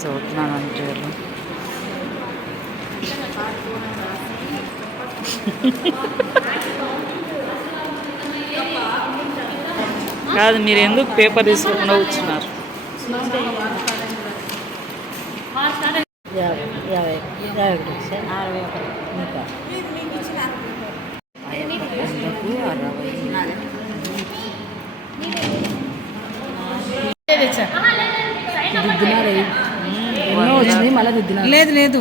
చదువుతున్నాను అంటే కాదు మీరు ఎందుకు పేపర్ తీసుకోకుండా కూర్చున్నారు యాభై యాభై యాభై ఒకటి సార్ అరవై. ఒకటి అరవై ఎన్నో మళ్ళీ లేదు లేదు.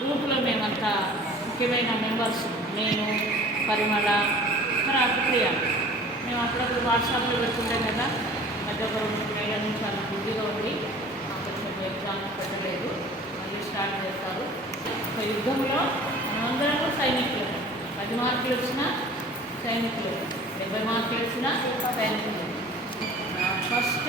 గ్రూప్లో మేమంతా ముఖ్యమైన మెంబర్స్ నేను పరిమళ తర్వాత ప్రియ మేము అప్పుడప్పుడు వాట్సాప్లో పెట్టుకుంటాం కదా మధ్య ఒక రెండు మూడు నెలల నుంచి చాలా బిజీగా ఉంది కొంచెం ఎగ్జామ్ పెట్టలేదు. మళ్ళీ స్టార్ట్ చేస్తారు. ఒక యుద్ధంలో సైనికులు. పది మార్కులు వచ్చినా సైనికులు. డెబ్బై మార్కులు వచ్చినా సైనికులు. First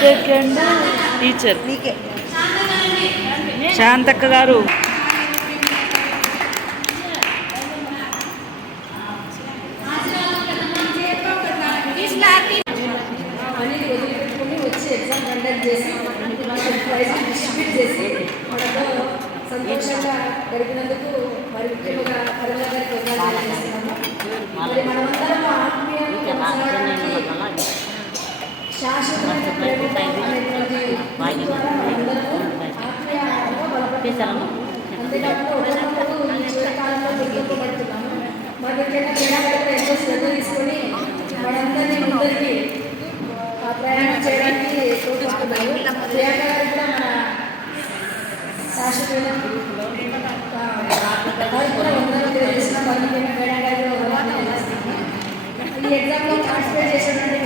second. టీచర్ శాంతక్క గారు. సంతోషంగా మరి ముఖ్యంగా కరుణ గారికి వందనాలు చేస్తున్నాము మరి మనమందరం ఆత్మీయంగా కొనసాగాలని శాశ్వతమైన ఎంతో శ్రద్ధ తీసుకొని మనందరినీ ముందరికి ప్రయాణం చేయడానికి తోడుస్తున్నారు ప్రియాంక కూడా మన ఈ ఎగ్జామ్లో పార్టిసిపేట్ చేసినటువంటి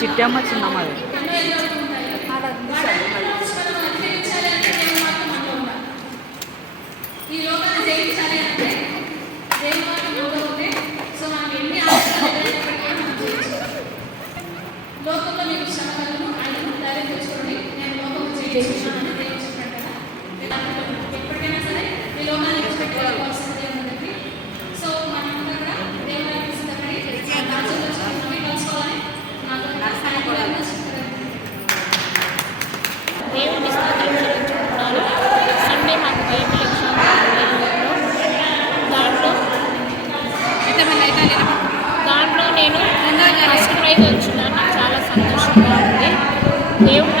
చిట్టమ్మ చిన్నమ్మ లోకంలో మీకు శ్రమ కలుగును ఆయన ధైర్యం తెచ్చుకోండి నేను లోకం జయించుకున్నానని వచ్చిన నాకు చాలా సంతోషంగా ఉంది. దేవుడు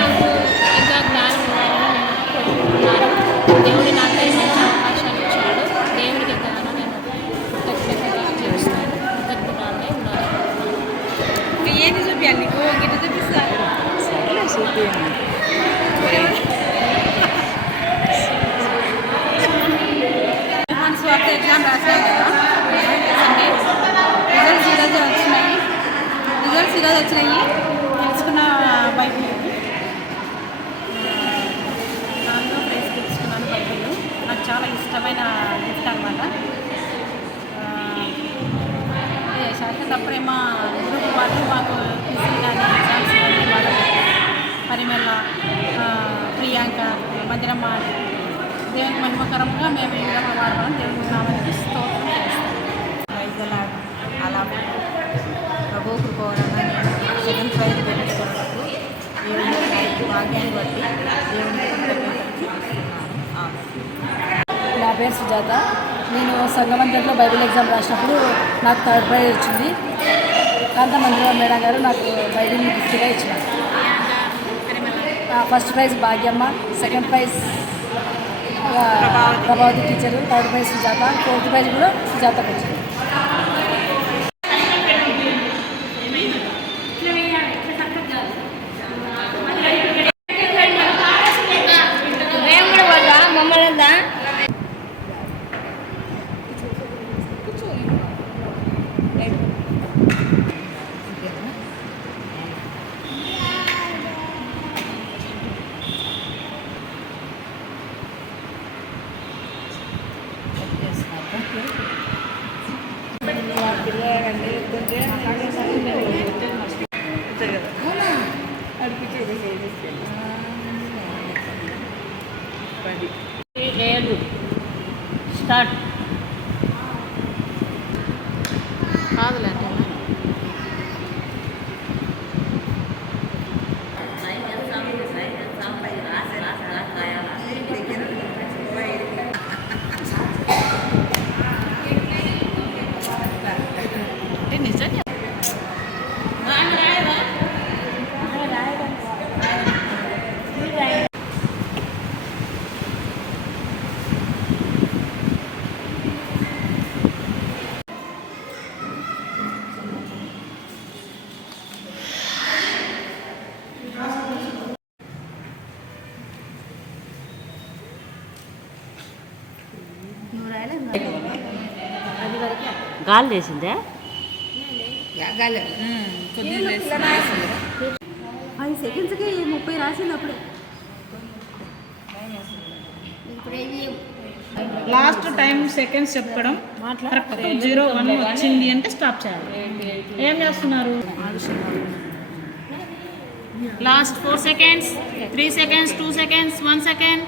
ఇష్టమైన గిఫ్ట్ అనమాట అదే శాశ్వత ప్రేమ గ్రూప్ వాళ్ళు మాకు క్విజ్లు కానీ ఎగ్జామ్స్ పరిమళ ప్రియాంక మధురమ్మ దేవునికి మహిమకరంగా మేము ఈ విధంగా వాడమని దేవుని నామానికి స్తోత్రం చేస్తాం. వైద్యలాడు అలా ప్రభువుకు కృపవరంగా నేను సెకండ్ ప్రైజ్ పెట్టుకున్నప్పుడు దేవుని భాగ్యాన్ని బట్టి దేవుని పేరు సుజాత. నేను సంగమంతలో బైబిల్ ఎగ్జామ్ రాసినప్పుడు నాకు థర్డ్ ప్రైజ్ వచ్చింది. కాంతమందిరం మేడం గారు నాకు బైబిల్ గిఫ్ట్గా ఇచ్చినారు. First prize Bhagyamma second prize Prabhavati teacher third prize Sujatha fourth prize కూడా సుజాతకు వచ్చింది. గాలి వేసిందే ఫైవ్ సెకండ్స్కి ముప్పై రాసింది అప్పుడే. లాస్ట్ టైం సెకండ్స్ చెప్పడం కరెక్ట్. జీరో వన్ వచ్చింది అంటే స్టాప్ చేయాలి. ఏం చేస్తున్నారు? Last four seconds three seconds two seconds one second